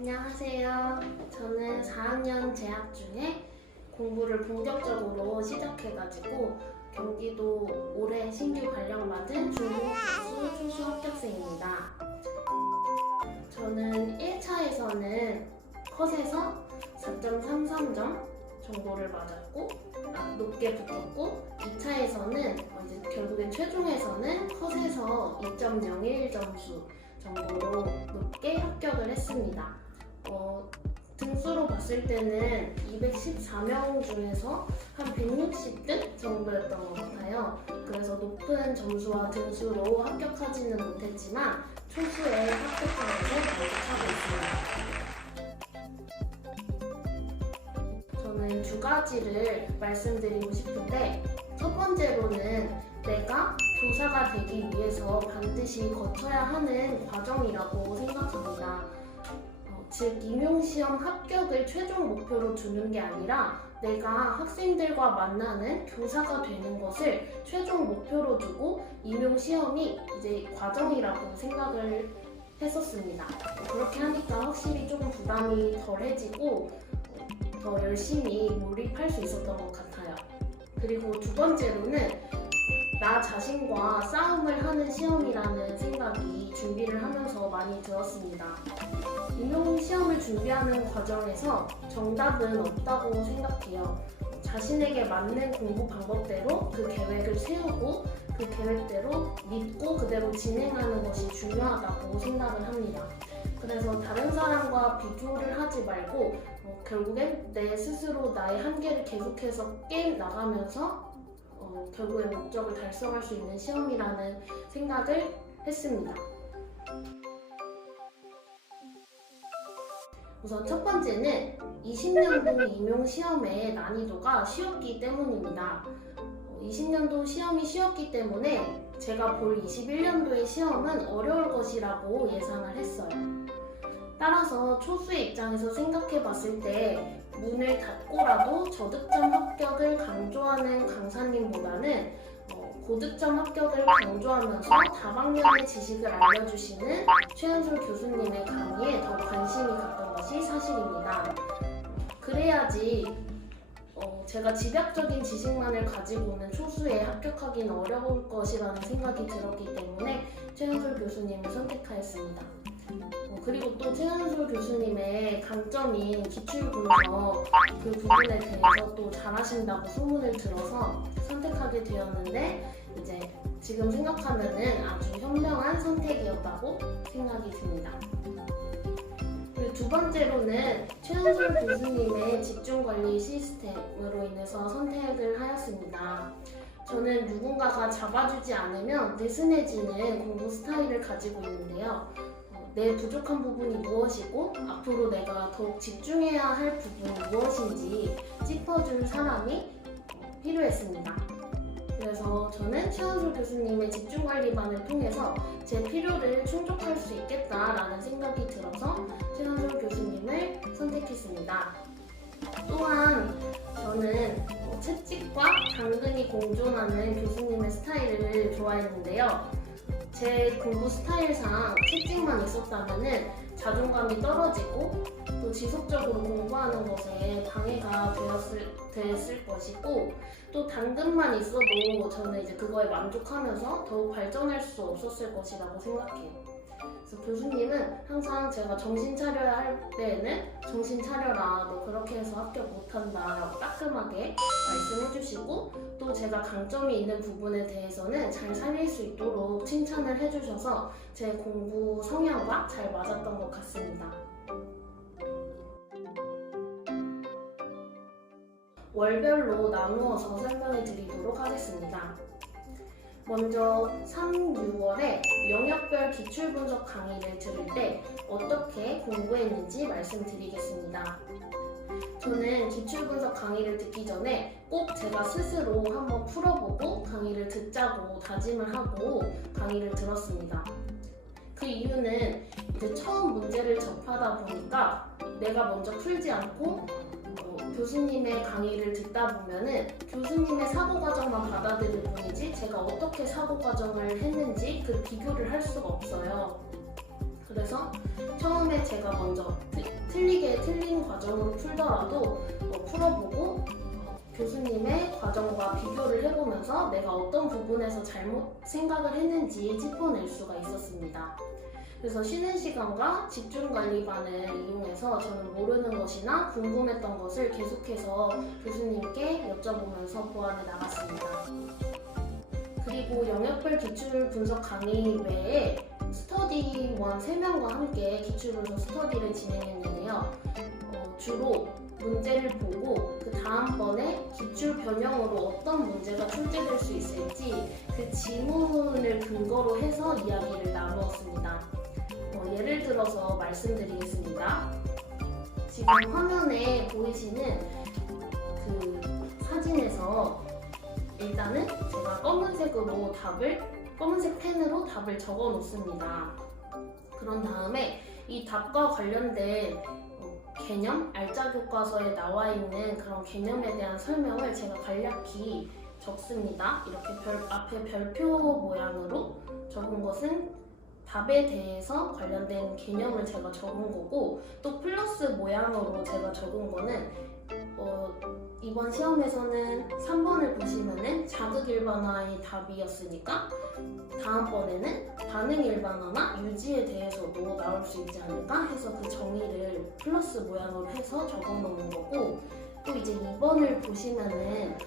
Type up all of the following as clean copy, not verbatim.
안녕하세요. 저는 4학년 재학 중에 공부를 본격적으로 시작해가지고 경기도 올해 신규 발령받은 중국수 초수 합격생입니다. 저는 1차에서는 컷에서 4.33점 정도를 맞았고 높게 붙었고 2차에서는 이제 결국엔 최종에서는 컷에서 2.01 점수 정도로 높게 합격을 했습니다. 등수로 봤을 때는 214명 중에서 한 160등 정도였던 것 같아요. 그래서 높은 점수와 등수로 합격하지는 못했지만 초수에 합격한 것에 만족하고 있습니다. 저는 두 가지를 말씀드리고 싶은데, 첫 번째로는 내가 교사가 되기 위해서 반드시 거쳐야 하는 과정이라고 생각합니다. 즉, 임용시험 합격을 최종 목표로 두는 게 아니라 내가 학생들과 만나는 교사가 되는 것을 최종 목표로 두고 임용시험이 이제 과정이라고 생각을 했었습니다. 그렇게 하니까 확실히 조금 부담이 덜해지고 더 열심히 몰입할 수 있었던 것 같아요. 그리고 두 번째로는 나 자신과 싸움을 하는 시험이라는 생각이 준비를 하면서 많이 들었습니다. 임용시험을 준비하는 과정에서 정답은 없다고 생각해요. 자신에게 맞는 공부 방법대로 그 계획을 세우고 그 계획대로 믿고 그대로 진행하는 것이 중요하다고 생각을 합니다. 그래서 다른 사람과 비교를 하지 말고 결국엔 내 스스로 나의 한계를 계속해서 깨 나가면서 결국엔 목적을 달성할 수 있는 시험이라는 생각을 했습니다. 우선 첫 번째는 20년도 임용시험의 난이도가 쉬웠기 때문입니다. 20년도 시험이 쉬웠기 때문에 제가 볼 21년도의 시험은 어려울 것이라고 예상을 했어요. 따라서 초수의 입장에서 생각해 봤을 때 문을 닫고라도 저득점 합격을 강조하는 강사님보다는 고득점 합격을 강조하면서 다방면의 지식을 알려주시는 최은솔 교수님의 강의에 더 관심이 갔던 것이 사실입니다. 그래야지 제가 집약적인 지식만을 가지고는 초수에 합격하기는 어려울 것이라는 생각이 들었기 때문에 최은솔 교수님을 선택하였습니다. 그리고 또 최은솔 교수님의 강점인 기출분석 그 부분에 대해서 또 잘하신다고 소문을 들어서 선택하게 되었는데, 이제 지금 생각하면은 아주 현명한 선택이었다고 생각이 듭니다. 그리고 두 번째로는 최은솔 교수님의 집중관리 시스템으로 인해서 선택을 하였습니다. 저는 누군가가 잡아주지 않으면 느슨해지는 공부 스타일을 가지고 있는데요. 내 부족한 부분이 무엇이고 앞으로 내가 더욱 집중해야 할 부분이 무엇인지 짚어줄 사람이 필요했습니다. 그래서 저는 최은솔 교수님의 집중관리반을 통해서 제 필요를 충족할 수 있겠다라는 생각이 들어서 최은솔 교수님을 선택했습니다. 또한 저는 채찍과 당근이 공존하는 교수님의 스타일을 좋아했는데요. 제 공부 스타일상 채찍만 있었다면 자존감이 떨어지고 또 지속적으로 공부하는 것에 방해가 됐을 것이고, 또 당근만 있어도 저는 이제 그거에 만족하면서 더욱 발전할 수 없었을 것이라고 생각해요. 그래서 교수님은 항상 제가 정신 차려야 할 때에는 정신 차려라, 너 그렇게 해서 합격 못한다 라고 따끔하게 말씀해 주시고, 또 제가 강점이 있는 부분에 대해서는 잘 살릴 수 있도록 칭찬을 해주셔서 제 공부 성향과 잘 맞았던 것 같습니다. 월별로 나누어서 설명해 드리도록 하겠습니다. 먼저 3, 6월에 영역별 기출분석 강의를 들을 때 어떻게 공부했는지 말씀드리겠습니다. 저는 기출분석 강의를 듣기 전에 꼭 제가 스스로 한번 풀어보고 강의를 듣자고 다짐을 하고 강의를 들었습니다. 그 이유는 이제 처음 문제를 접하다 보니까 내가 먼저 풀지 않고 교수님의 강의를 듣다 보면은 교수님의 사고 과정만 받아들일 뿐이지 제가 어떻게 사고 과정을 했는지 그 비교를 할 수가 없어요. 그래서 처음에 제가 먼저 과정으로 풀더라도 풀어보고 교수님의 과정과 비교를 해보면서 내가 어떤 부분에서 잘못 생각을 했는지 짚어낼 수가 있었습니다. 그래서 쉬는 시간과 집중관리반을 이용해서 저는 모르는 것이나 궁금했던 것을 계속해서 교수님께 여쭤보면서 보완해 나갔습니다. 그리고 영역별 기출 분석 강의 외에 스터디원 3명과 함께 기출 분석 스터디를 진행했는데요. 주로 문제를 보고 그 다음번에 기출 변형으로 어떤 문제가 출제될 수 있을지 그 지문을 근거로 해서 이야기를 나누었습니다. 예를 들어서 말씀드리겠습니다. 지금 화면에 보이시는 그 사진에서 일단은 제가 검은색 펜으로 답을 적어 놓습니다. 그런 다음에 이 답과 관련된 개념, 알짜 교과서에 나와 있는 그런 개념에 대한 설명을 제가 간략히 적습니다. 이렇게 앞에 별표 모양으로 적은 것은 답에 대해서 관련된 개념을 제가 적은 거고, 또 플러스 모양으로 제가 적은 거는 이번 시험에서는 3번을 보시면은 자극 일반화의 답이었으니까 다음번에는 반응 일반화나 유지에 대해서도 나올 수 있지 않을까 해서 그 정의를 플러스 모양으로 해서 적어 놓은 거고, 또 이제 2번을 보시면은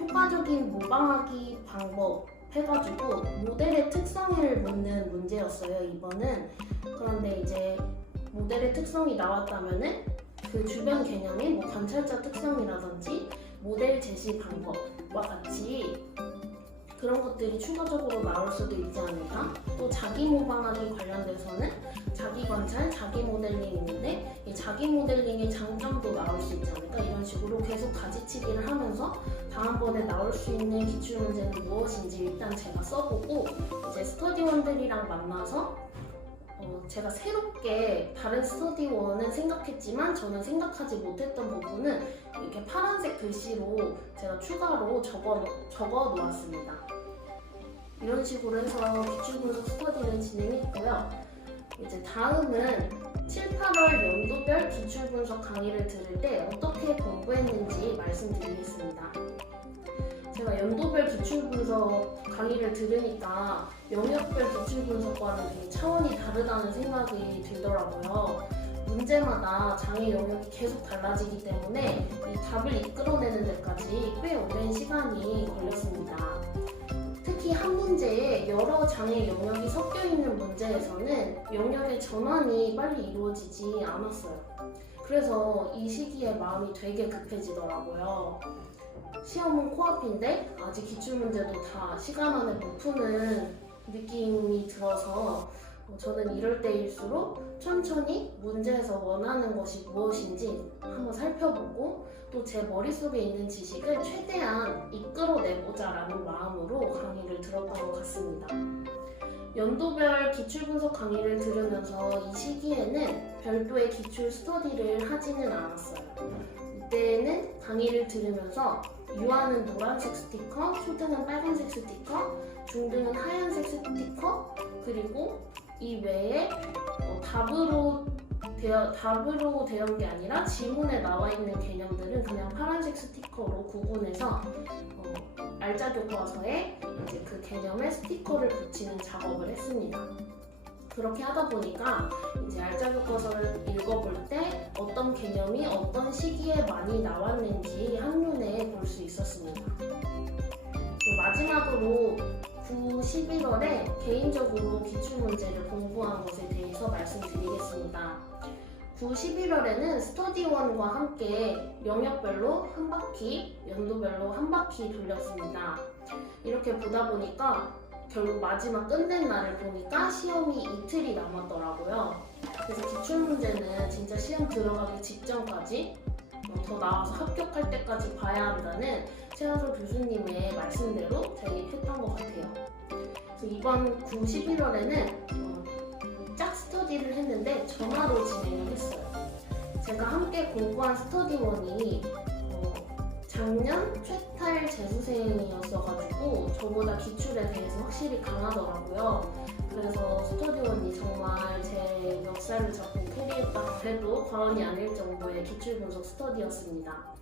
효과적인 모방하기 방법 해가지고 모델의 특성을 묻는 문제였어요, 2번은. 그런데 이제 모델의 특성이 나왔다면은 그 주변 개념이 뭐 관찰자 특성이라든지 모델 제시 방법과 같이 그런 것들이 추가적으로 나올 수도 있지 않을까? 또 자기 모방하기 관련돼서는 자기 관찰, 자기 모델링이 있는데 이 자기 모델링의 장점도 나올 수 있지 않을까? 이런 식으로 계속 가지치기를 하면서 다음번에 나올 수 있는 기출문제는 무엇인지 일단 제가 써보고 이제 스터디원들이랑 만나서 제가 새롭게 다른 스터디원은 생각했지만 저는 생각하지 못했던 부분은 이렇게 파란색 글씨로 제가 추가로 적어 놓았습니다. 이런 식으로 해서 기출분석 스터디를 진행했고요. 이제 다음은 7, 8월 연도별 기출분석 강의를 들을 때 어떻게 공부했는지 말씀드리겠습니다. 제가 연도별 기출분석 강의를 들으니까 영역별 기출분석과는 되게 차원이 다르다는 생각이 들더라고요. 문제마다 장애 영역이 계속 달라지기 때문에 이 답을 이끌어내는 데까지 꽤 오랜 시간이 걸렸습니다. 특히 한 문제에 여러 장애 영역이 섞여 있는 문제에서는 영역의 전환이 빨리 이루어지지 않았어요. 그래서 이 시기에 마음이 되게 급해지더라고요. 시험은 코앞인데 아직 기출문제도 다 시간 안에 못 푸는 느낌이 들어서 저는 이럴 때일수록 천천히 문제에서 원하는 것이 무엇인지 한번 살펴보고 또 제 머릿속에 있는 지식을 최대한 이끌어내보자 라는 마음으로 강의를 들었던 것 같습니다. 연도별 기출분석 강의를 들으면서 이 시기에는 별도의 기출 스터디를 하지는 않았어요. 이때는 강의를 들으면서 유아는 노란색 스티커, 초등은 빨간색 스티커, 중등은 하얀색 스티커, 그리고 이 외에 답으로 되어 게 아니라 지문에 나와 있는 개념들은 그냥 파란색 스티커로 구분해서 알짜 교과서에 이제 그 개념에 스티커를 붙이는 작업을 했습니다. 그렇게 하다 보니까 이제 알짜 교과서를 읽어볼 때 어떤 개념이 어떤 시기에 많이 나왔는지 한눈에 볼 수 있었습니다. 마지막으로 9, 11월에 개인적으로 기출문제를 공부한 것에 대해서 말씀드리겠습니다. 9, 11월에는 스터디원과 함께 영역별로 한 바퀴, 연도별로 한 바퀴 돌렸습니다. 이렇게 보다 보니까 결국 마지막 끝낸 날을 보니까 시험이 이틀이 남았더라고요. 그래서 기출문제는 진짜 시험 들어가기 직전까지 더 나와서 합격할 때까지 봐야 한다는 최하솔 교수님의 말씀대로 대입했던 것 같아요. 그래서 이번 9, 11월에는 짝 스터디를 했는데 전화로 진행을 했어요. 제가 함께 공부한 스터디원이 작년 최탈 재수생이었어가지고 저보다 기출에 대해서 확실히 강하더라고요. 그래서 스터디원이 정말 제 멱살을 잡고 캐리해 했다고 해도 과언이 아닐 정도의 기출분석 스터디였습니다.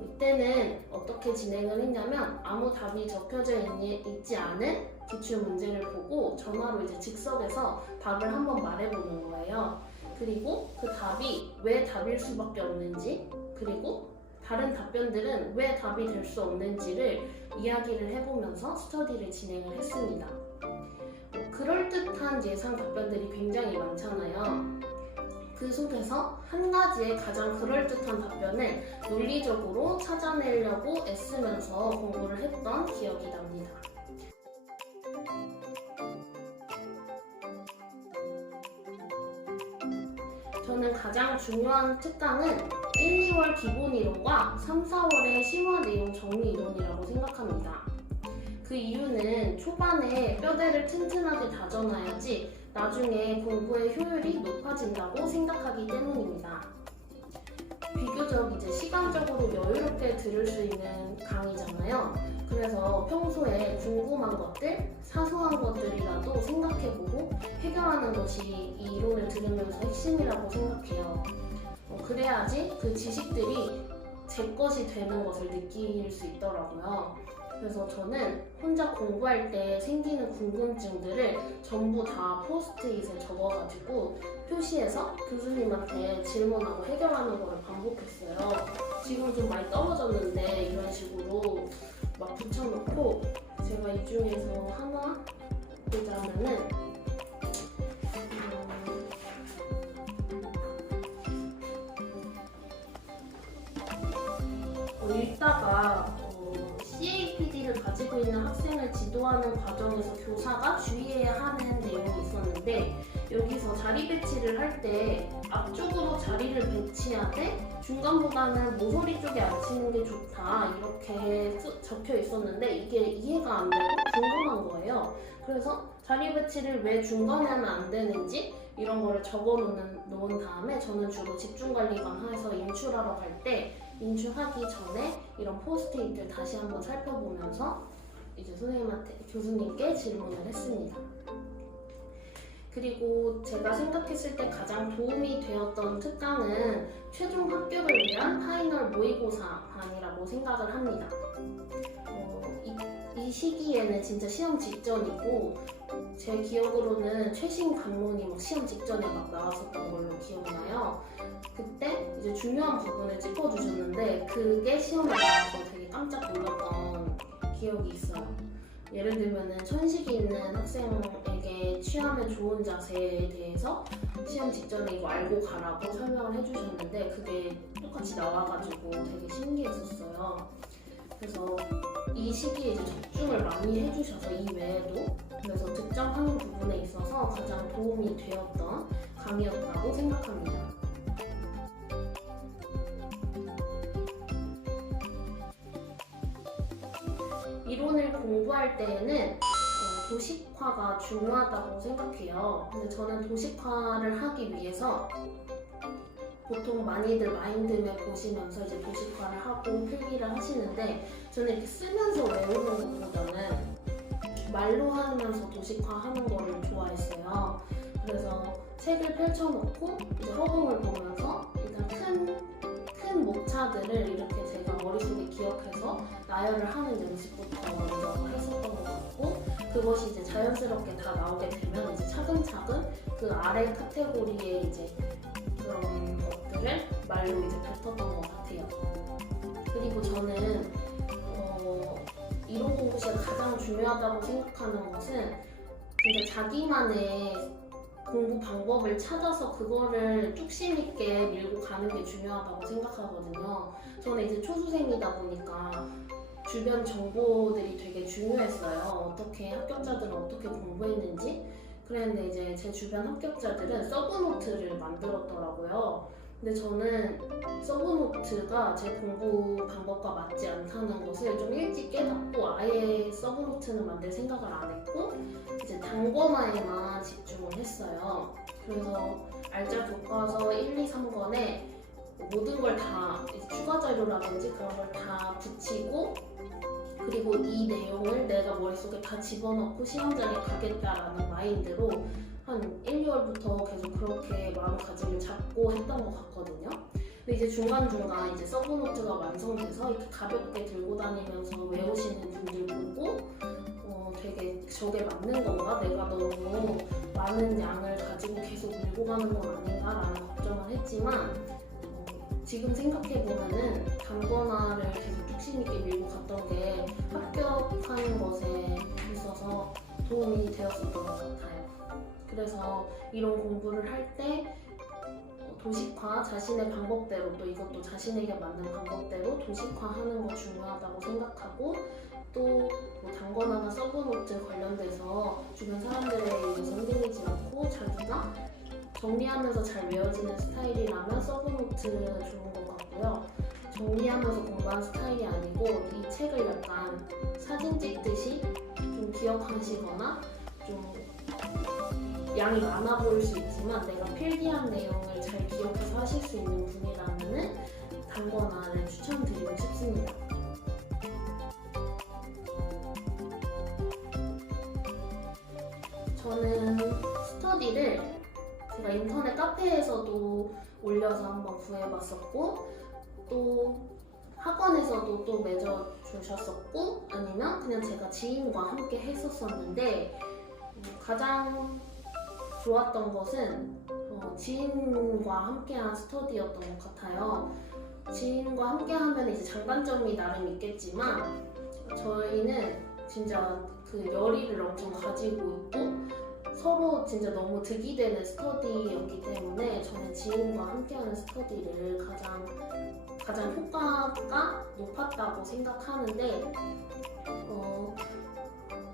이때는 어떻게 진행을 했냐면 아무 답이 적혀져 있지 않은 기출 문제를 보고 전화로 이제 즉석에서 답을 한번 말해보는 거예요. 그리고 그 답이 왜 답일 수밖에 없는지, 그리고 다른 답변들은 왜 답이 될 수 없는지를 이야기를 해보면서 스터디를 진행을 했습니다. 그럴듯한 예상 답변들이 굉장히 많잖아요. 그 속에서 한 가지의 가장 그럴듯한 답변을 논리적으로 찾아내려고 애쓰면서 공부를 했던 기억이 납니다. 저는 가장 중요한 특강은 1, 2월 기본 이론과 3, 4월의 심화 내용 정리 이론이라고 생각합니다. 그 이유는 초반에 뼈대를 튼튼하게 다져놔야지 나중에 공부의 효율이 높아진다고 생각하기 때문입니다. 비교적 이제 시간적으로 여유롭게 들을 수 있는 강의잖아요. 그래서 평소에 궁금한 것들, 사소한 것들이라도 생각해보고 해결하는 것이 이 이론을 들으면서 핵심이라고 생각해요. 그래야지 그 지식들이 제 것이 되는 것을 느낄 수 있더라고요. 그래서 저는 혼자 공부할 때 생기는 궁금증들을 전부 다 포스트잇에 적어가지고 표시해서 교수님한테 질문하고 해결하는 걸 반복했어요. 지금 좀 많이 떨어졌는데 이런 식으로 막 붙여놓고 제가 이 중에서 하나 보자면은 읽다가 CAPD를 가지고 있는 학생을 지도하는 과정에서 교사가 주의해야 하는 내용이 있었는데 여기서 자리 배치를 할 때 앞쪽으로 자리를 배치하되 중간보다는 모서리 쪽에 앉히는 게 좋다 이렇게 적혀 있었는데 이게 이해가 안 되고 궁금한 거예요. 그래서 자리 배치를 왜 중간에 하면 안 되는지 이런 거를 적어 놓은 다음에 저는 주로 집중관리관에서 인출하러 갈 때 인출하기 전에 이런 포스트잇을 다시 한번 살펴보면서 이제 교수님께 질문을 했습니다. 그리고 제가 생각했을 때 가장 도움이 되었던 특강은 최종 합격을 위한 파이널 모의고사반이라고 생각을 합니다. 이 시기에는 진짜 시험 직전이고 제 기억으로는 최신 관문이 막 시험 직전에 막 나왔었던 걸로 기억나요. 그때 이제 중요한 부분을 짚어주셨는데 그게 시험에 나와서 되게 깜짝 놀랐던 기억이 있어요. 예를 들면은 천식이 있는 학생에게 취하면 좋은 자세에 대해서 시험 직전에 이거 알고 가라고 설명을 해주셨는데 그게 똑같이 나와가지고 되게 신기했었어요. 그래서 이 시기에 이제 집중을 많이 해주셔서 이 외에도 그래서 득점하는 부분에 있어서 가장 도움이 되었던 강의였다고 생각합니다. 이론을 공부할 때에는 도식화가 중요하다고 생각해요. 근데 저는 도식화를 하기 위해서 보통 많이들 마인드맵 보시면서 이제 도식화를 하고 필기를 하시는데 저는 이렇게 쓰면서 외우는 것보다는 말로 하면서 도식화하는 거를 좋아했어요. 그래서 책을 펼쳐놓고 이제 허공을 보면서 일단 큰 목차들을 이렇게 제가 머릿속에 기억해서 나열을 하는 연습부터 먼저 했었던 것 같고 그것이 이제 자연스럽게 다 나오게 되면 이제 차근차근 그 아래 카테고리에 이제 그런 것들을 말로 이제 뱉었던 것 같아요. 그리고 저는 이론 공부 시에 가장 중요하다고 생각하는 것은 진짜 자기만의 공부 방법을 찾아서 그거를 뚝심 있게 밀고 가는 게 중요하다고 생각하거든요. 저는 이제 초수생이다 보니까 주변 정보들이 되게 중요했어요. 합격자들은 어떻게 공부했는지. 그랬는데 이제 제 주변 합격자들은 서브노트를 만들었더라고요. 근데 저는 서브노트가 제 공부 방법과 맞지 않다는 것을 좀 일찍 깨닫고 아예 서브노트는 만들 생각을 안 했고 이제 단권화에만 집중을 했어요. 그래서 알짜 교과서 1, 2, 3권에 모든 걸 다 추가 자료라든지 그런 걸 다 붙이고 그리고 이 내용을 내가 머릿속에 다 집어넣고 시험장에 가겠다라는 마인드로 한 1, 2월부터 계속 그렇게 마음가짐을 잡고 했던 것 같거든요. 근데 이제 중간중간 이제 서브노트가 완성돼서 이렇게 가볍게 들고 다니면서 외우시는 분들 보고 되게 저게 맞는 건가? 내가 너무 많은 양을 가지고 계속 밀고 가는 건 아닌가라는 걱정을 했지만 지금 생각해보면은 단권화를 계속 뚝심있게 밀고 갔던 게 합격하는 것에 있어서 도움이 되었었던 것 같아요. 그래서 이런 공부를 할 때 도식화, 자신의 방법대로 또 이것도 자신에게 맞는 방법대로 도식화하는 거 중요하다고 생각하고 또 뭐 단권화나 서브노트 관련돼서 주변 사람들에 의해서 흔들리지 않고 자기가 정리하면서 잘 외워지는 스타일이라면 서브노트 좋은 것 같고요. 정리하면서 공부하는 스타일이 아니고 이 책을 약간 사진 찍듯이 좀 기억하시거나 좀 양이 많아 보일 수 있지만 내가 필기한 내용을 잘 기억해서 하실 수 있는 분이라면 단권화를 추천드리고 싶습니다. 저는 스터디를 제가 인터넷 카페에서도 올려서 한번 구해봤었고 또 학원에서도 또 맺어주셨었고 아니면 그냥 제가 지인과 함께 했었었는데 가장 좋았던 것은 지인과 함께한 스터디였던 것 같아요. 지인과 함께하면 이제 장단점이 나름 있겠지만 저희는 진짜 그 열의를 엄청 가지고 있고 서로 진짜 너무 득이 되는 스터디였기 때문에 저는 지인과 함께하는 스터디를 가장 효과가 높았다고 생각하는데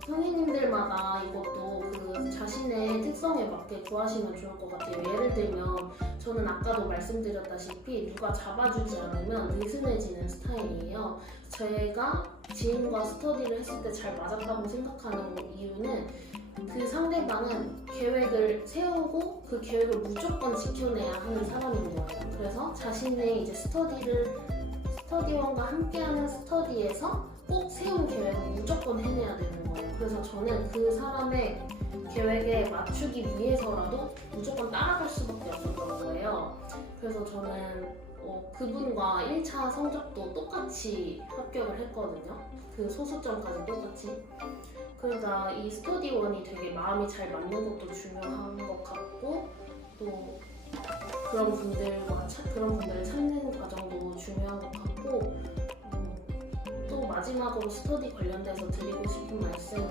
선생님들마다 이것도 그 자신의 특성에 맞게 구하시면 좋을 것 같아요. 예를 들면 저는 아까도 말씀드렸다시피 누가 잡아주지 않으면 느슨해지는 스타일이에요. 제가 지인과 스터디를 했을 때 잘 맞았다고 생각하는 이유는 그 상대방은 계획을 세우고 그 계획을 무조건 지켜내야 하는 사람인 거예요. 그래서 자신의 이제 스터디원과 함께하는 스터디에서 꼭 세운 계획을 무조건 해내야 되는 거예요. 그래서 저는 그 사람의 계획에 맞추기 위해서라도 무조건 따라갈 수밖에 없었던 거예요. 그래서 저는 그분과 1차 성적도 똑같이 합격을 했거든요. 그 소수점까지 똑같이. 그러니까 이 스터디원이 되게 마음이 잘 맞는 것도 중요한 것 같고 또 그런 분들을 찾는 과정도 중요한 것 같고 또 마지막으로 스터디 관련돼서 드리고 싶은 말씀은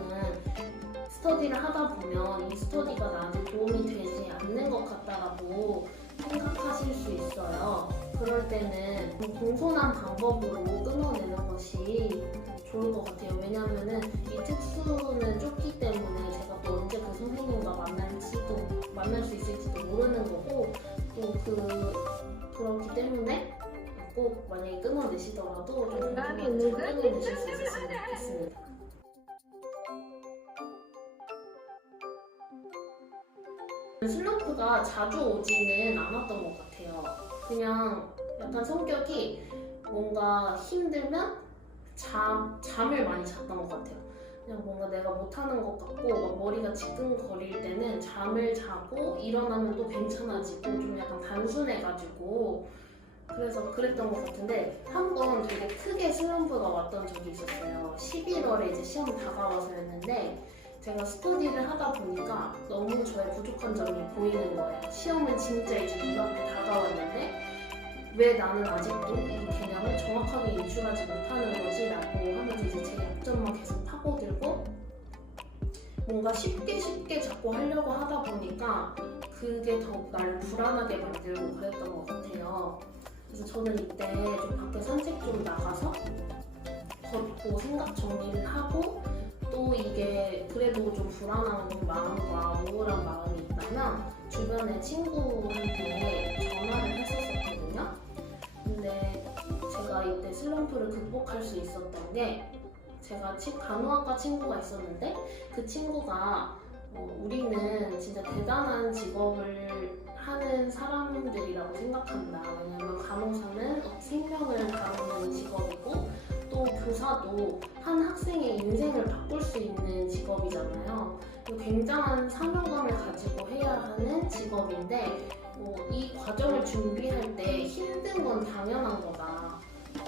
스터디를 하다 보면 이 스터디가 나한테 도움이 되지 않는 것 같다라고 생각하실 수 있어요. 그럴 때는 공손한 방법으로 끊어내는 것이 좋을 것 같아요. 왜냐면은 이 특수는 좁기 때문에 제가 또 언제 그 선생님과 만날 수 있을지도 모르는 거고 또 그렇기 때문에 꼭 만약에 끊어내시더라도 좀 공손하게 잘 끊어내실 수 있었으면 좋겠습니다. 슬럼프가 자주 오지는 않았던 것 같아요. 그냥 약간 성격이 뭔가 힘들면 잠을 많이 잤던 것 같아요. 그냥 뭔가 내가 못하는 것 같고 막 머리가 지끈거릴 때는 잠을 자고 일어나면 또 괜찮아지고 좀 약간 단순해가지고 그래서 그랬던 것 같은데 한 번 되게 크게 슬럼프가 왔던 적이 있었어요. 11월에 이제 시험 다가와서였는데 제가 스터디를 하다 보니까 너무 저의 부족한 점이 보이는 거예요. 시험은 진짜 이제 눈앞에 다가왔는데 왜 나는 아직도 이 개념을 정확하게 인출하지 못하는 거지? 라고 하면서 이제 제 약점만 계속 파고들고 뭔가 쉽게 자꾸 하려고 하다 보니까 그게 더욱 나를 불안하게 만들고 그랬던 것 같아요. 그래서 저는 이때 좀 밖에 산책 좀 나가서 걷고 생각 정리를 하고 또 이게 그래도 좀 불안한 마음과 우울한 마음이 있다면 주변에 친구한테 전화를 했었거든요. 근데 제가 이때 슬럼프를 극복할 수 있었던 게 제가 간호학과 친구가 있었는데 그 친구가 우리는 진짜 대단한 직업을 하는 사람들이라고 생각한다. 왜냐면 간호사는 생명을 다루는 직업이고 또 교사도 한 학생의 인생을 바꿀 수 있는 직업이잖아요. 굉장한 사명감을 가지고 해야 하는 직업인데 이 과정을 준비할 때 힘든 건 당연한 거다.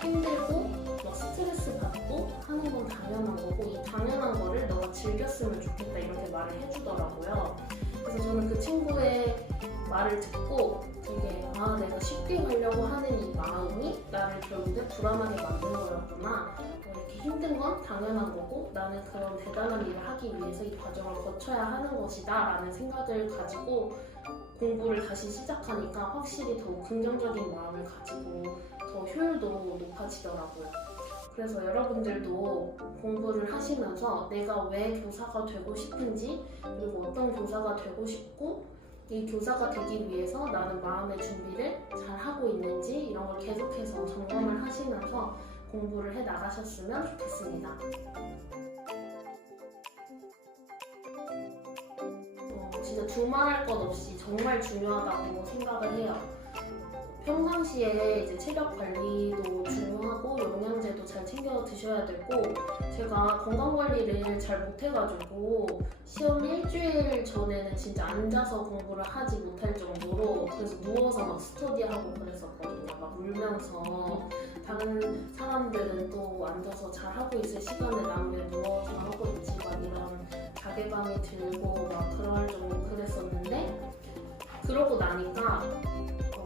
힘들고 막 스트레스 받고 하는 건 당연한 거고 이 당연한 거를 너가 즐겼으면 좋겠다 이렇게 말을 해주더라고요. 그래서 저는 그 친구의 말을 듣고 되게 내가 쉽게 가려고 하는 이 마음이 나를 결국에 불안하게 만든 거였구나. 이렇게 힘든 건 당연한 거고 나는 그런 대단한 일을 하기 위해서 이 과정을 거쳐야 하는 것이다 라는 생각을 가지고 공부를 다시 시작하니까 확실히 더 긍정적인 마음을 가지고 더 효율도 높아지더라고요. 그래서 여러분들도 공부를 하시면서 내가 왜 교사가 되고 싶은지 그리고 어떤 교사가 되고 싶고 이 교사가 되기 위해서 나는 마음의 준비를 잘 하고 있는지 이런 걸 계속해서 점검을 하시면서 공부를 해 나가셨으면 좋겠습니다. 진짜 두말할 것 없이 정말 중요하다고 생각을 해요. 평상시에 이제 체력 관리도 중요하고 영양제도 잘 챙겨 드셔야 되고 제가 건강 관리를 잘 못해가지고 시험 일주일 전에는 진짜 앉아서 공부를 하지 못할 정도로 그래서 누워서 막 스터디하고 그랬었거든요. 막 울면서 다른 사람들은 또 앉아서 잘 하고 있을 시간에 난 왜 누워서 하고 있지 막 이런 자괴감이 들고 막 그럴 정도 그랬었는데 그러고 나니까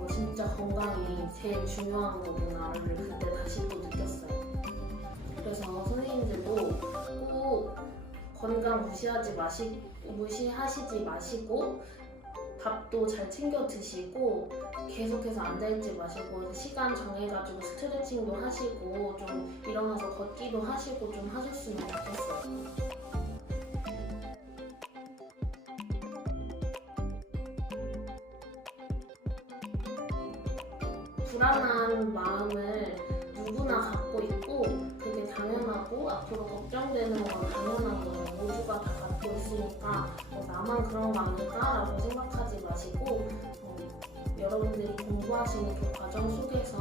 진짜 건강이 제일 중요한 거구나를 그때 다시 또 느꼈어요. 그래서 선생님들도 꼭 건강 무시하시지 마시고 밥도 잘 챙겨 드시고 계속해서 앉아있지 마시고 시간 정해가지고 스트레칭도 하시고 좀 일어나서 걷기도 하시고 좀 하셨으면 좋겠어요. 불안한 마음을 누구나 갖고 있고 그게 당연하고 앞으로 걱정되는 건 당연한 거예요. 모두가 다 갖고 있으니까 나만 그런 거 아닐까라고 생각하지 마시고 여러분들이 공부하시는 그 과정 속에서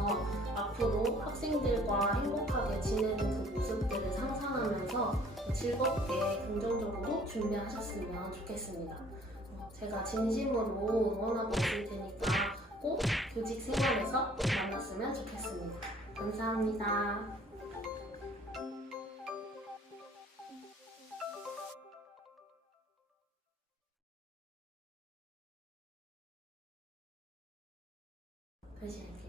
앞으로 학생들과 행복하게 지내는 그 모습들을 상상하면서 즐겁게 긍정적으로 준비하셨으면 좋겠습니다. 제가 진심으로 응원하고 있을 테니까 꼭 교직 생활에서 만났으면 좋겠습니다. 감사합니다. 다시 할게요.